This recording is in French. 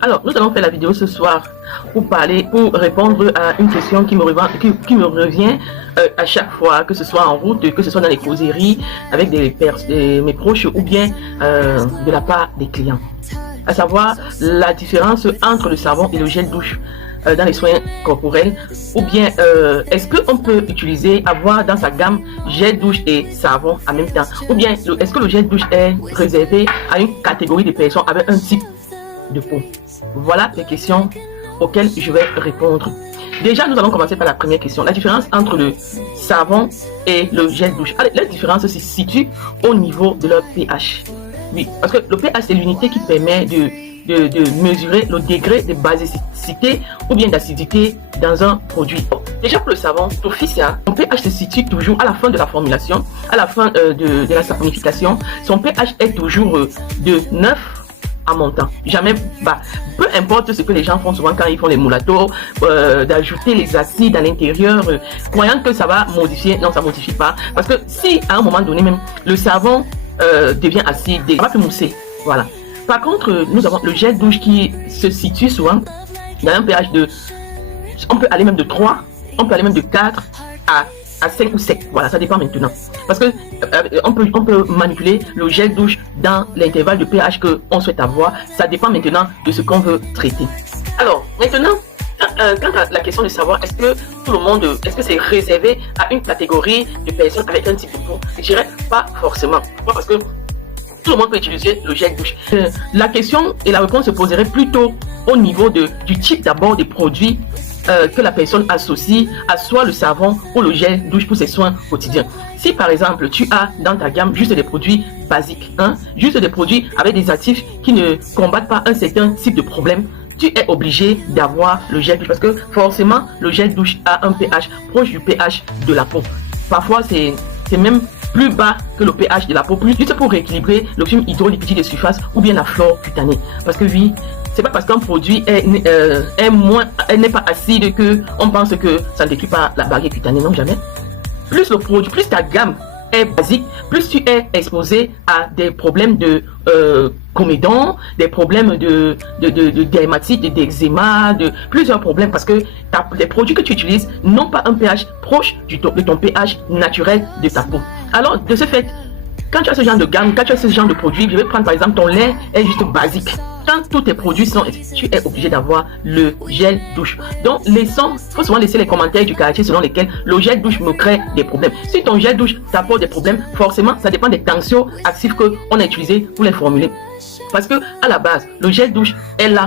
Alors, nous allons faire la vidéo ce soir pour répondre à une question qui me revient à chaque fois, que ce soit en route, que ce soit dans les causeries avec mes proches ou bien de la part des clients. À savoir la différence entre le savon et le gel douche dans les soins corporels, ou bien est-ce qu'on peut avoir dans sa gamme gel douche et savon en même temps, ou bien est-ce que le gel douche est réservé à une catégorie de personnes avec un type de peau. Voilà les questions auxquelles je vais répondre. Déjà, nous allons commencer par la première question. La différence entre le savon et le gel douche. Allez, la différence se situe au niveau de leur pH. Oui, parce que le pH, c'est l'unité qui permet de mesurer le degré de basicité ou bien d'acidité dans un produit. Déjà pour le savon, d'office, son pH se situe toujours à la fin de la formulation, à la fin de la saponification. Son pH est toujours de 9 à montant, jamais bas. Peu importe ce que les gens font souvent quand ils font les mulattos, d'ajouter les acides à l'intérieur, croyant que ça va modifier. Non, ça modifie pas. Parce que si à un moment donné même, le savon devient acide, ça va plus mousser. Voilà. Par contre, nous avons le gel douche qui se situe souvent dans un pH on peut aller même de 3, on peut aller même de 4 à 5 ou 7. Voilà, ça dépend maintenant. Parce que on peut manipuler le gel douche dans l'intervalle de pH qu'on souhaite avoir. Ça dépend maintenant de ce qu'on veut traiter. Alors, maintenant, quant à la question de savoir est-ce que c'est réservé à une catégorie de personnes avec un type de peau, je dirais pas forcément. Pourquoi? Parce que tout le monde peut utiliser le gel douche. La question et la réponse se poserait plutôt au niveau du type d'abord des produits que la personne associe à soit le savon ou le gel douche pour ses soins quotidiens. Si par exemple tu as dans ta gamme juste des produits basiques, juste des produits avec des actifs qui ne combattent pas un certain type de problème, tu es obligé d'avoir le gel douche parce que forcément le gel douche a un pH proche du pH de la peau. Parfois c'est même plus bas que le pH de la peau, juste pour rééquilibrer le film hydrolipide de surface ou bien la flore cutanée. Parce que oui, c'est pas parce qu'un produit n'est pas acide que on pense que ça ne détruit pas la barrière cutanée, non, jamais. Plus le produit, plus ta gamme est basique, plus tu es exposé à des problèmes de comédon, des problèmes de dermatite, d'eczéma, de plusieurs problèmes parce que les produits que tu utilises n'ont pas un pH proche de ton pH naturel de ta peau. Alors, de ce fait, quand tu as ce genre de gamme, quand tu as ce genre de produit, je vais prendre par exemple ton lait est juste basique. Quand tous tes produits sont, tu es obligé d'avoir le gel douche. Donc, il faut souvent laisser les commentaires du quartier selon lesquels le gel douche me crée des problèmes. Si ton gel douche t'apporte des problèmes, forcément, ça dépend des tensions actifs qu'on a utilisés pour les formuler. Parce que, à la base, le gel douche est là